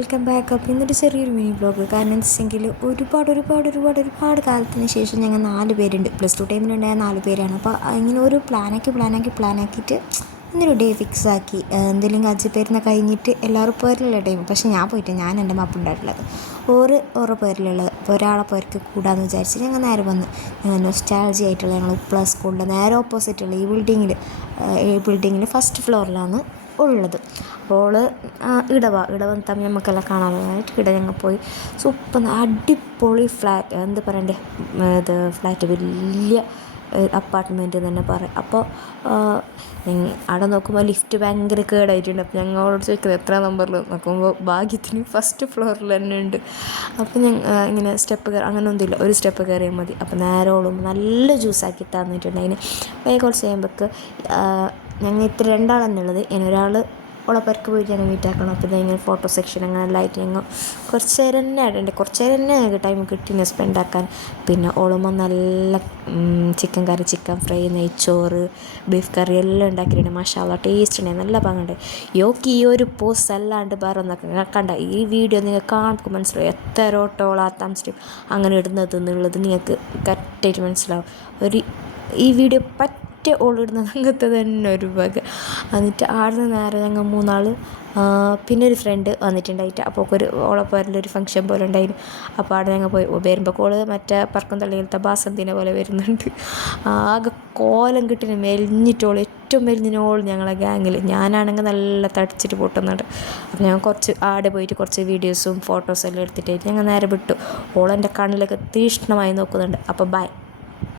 Welcome back. അപ്പോൾ ഇന്നൊരു ചെറിയൊരു മിനി ബ്ലോഗ്. കാരണം എന്താ വെച്ചെങ്കിൽ ഒരുപാട് കാലത്തിന് ശേഷം ഞങ്ങൾ 4 പേരുണ്ട്. +2 ടൈമിലുണ്ടായ 4 പേരാണ്. അപ്പോൾ ഇങ്ങനെ ഒരു പ്ലാനാക്കിയിട്ട് ഇന്നൊരു ഡേ ഫിക്സ് ആക്കി. എന്തെങ്കിലും അജിപ്പേരുന്ന കഴിഞ്ഞിട്ട് എല്ലാവരും പേരിലുള്ള ടൈം. പക്ഷേ ഞാൻ പോയിട്ട് ഞാൻ എൻ്റെ മാപ്പ് ഉണ്ടായിട്ടുള്ളത് ഓരോ പേരിലുള്ളത്. അപ്പോൾ ഒരാളെ പേർക്ക് കൂടാമെന്ന് വിചാരിച്ച് ഞങ്ങൾ നേരെ വന്ന് നൊസ്റ്റാൾജി ആയിട്ടുള്ള ഞങ്ങൾ പ്ലസ് സ്കൂളിൻ്റെ നേരെ ഓപ്പോസിറ്റുള്ള ഈ ബിൽഡിങ്ങിൽ ഫസ്റ്റ് ഫ്ലോറിലാണ് ഉള്ളത്. അപ്പോൾ ഇടവ തമ്മിൽ നമുക്കെല്ലാം കാണാൻ വേണ്ടിയിട്ട് ഇവിടെ ഞങ്ങൾ പോയി. സൂപ്പർ അടിപൊളി ഫ്ലാറ്റ്, എന്താ പറയണ്ടേ, ഇത് ഫ്ലാറ്റ് വലിയ അപ്പാർട്ട്മെൻറ്റ് തന്നെ പറയാം. അപ്പോൾ അവിടെ നോക്കുമ്പോൾ ലിഫ്റ്റ് ഭയങ്കര കേടായിട്ടുണ്ട്. അപ്പോൾ ഞങ്ങളോട് ചോദിക്കുന്നത് എത്ര നമ്പറിൽ നോക്കുമ്പോൾ ഭാഗ്യത്തിന് ഫസ്റ്റ് ഫ്ലോറിൽ തന്നെ ഉണ്ട്. അപ്പോൾ ഇങ്ങനെ അങ്ങനെ ഒന്നുമില്ല, ഒരു സ്റ്റെപ്പ് കയറിയാൽ മതി. അപ്പോൾ നേരോളും നല്ല ജ്യൂസാക്കി തന്നിട്ടുണ്ട്. അതിന് കുറച്ച് കഴിയുമ്പോഴേക്ക് ഞങ്ങൾ ഇത്ര 2 ആളെന്നെ ഉള്ളത്. ഇനി ഒരാൾ ഓളപ്പർക്ക് പോയിട്ട് ഞങ്ങൾ മീറ്റ് ആക്കണം. അപ്പോൾ ഇങ്ങനെ ഫോട്ടോ സെക്ഷൻ അങ്ങനെ എല്ലാം ആയിട്ട് ഞങ്ങൾ കുറച്ച് നേരം തന്നെ ഞങ്ങൾക്ക് ടൈം കിട്ടിന് സ്പെൻഡ് ആക്കാൻ. പിന്നെ ഓളുമ്പോൾ നല്ല ചിക്കൻ കറി, ചിക്കൻ ഫ്രൈ, നെയ്ച്ചോറ്, ബീഫ് കറി എല്ലാം ഉണ്ടാക്കിയിട്ടുണ്ട്. മാഷാഅല്ലാ ടേസ്റ്റ് ഉണ്ടായി, നല്ല പാങ്ങുണ്ട്. ഈ ഒരു പോസ്റ്റ് അല്ലാണ്ട് വേറെ ഒന്നൊക്കെ കണ്ട ഈ വീഡിയോ നിങ്ങൾ കാണുമ്പോൾ മനസ്സിലാവും എത്ര ഓട്ടോളാത്താം അങ്ങനെ ഇടുന്നത് എന്നുള്ളത് നിങ്ങൾക്ക് കറക്റ്റായിട്ട് മനസ്സിലാവും. ഈ വീഡിയോ ഓളിടുന്ന അങ്ങനത്തെ തന്നെ ഒരു വക. എന്നിട്ട് ആടുന്ന നേരെ ഞങ്ങൾ 3 ആൾ, പിന്നെ ഒരു ഫ്രണ്ട് വന്നിട്ടുണ്ടായിട്ട്. അപ്പോൾ ഓളപ്പോരൊരു ഫംഗ്ഷൻ പോലെ ഉണ്ടായിരുന്നു. അപ്പോൾ അവിടെ ഞങ്ങൾ പോയി വരുമ്പോൾ കോള് മറ്റേ പറക്കം തള്ളിയിലത്തെ ബാസന്തിനെ പോലെ വരുന്നുണ്ട്. ആകെ കോലം കിട്ടിന് മെലിഞ്ഞിട്ടോൾ, ഏറ്റവും മെലിഞ്ഞിനോൾ ഞങ്ങളെ ഗ്യാങ്ങിൽ. ഞാനാണെങ്കിൽ നല്ല തടിച്ചിട്ട് പൊട്ടുന്നുണ്ട്. അപ്പോൾ ഞാൻ ആടെ പോയിട്ട് കുറച്ച് വീഡിയോസും ഫോട്ടോസും എല്ലാം എടുത്തിട്ടായിട്ട് ഞങ്ങൾ നേരെ വിട്ടു. ഓളെൻ്റെ കണ്ണിലൊക്കെ തീക്ഷ്ണമായി നോക്കുന്നുണ്ട്. അപ്പോൾ ബൈ.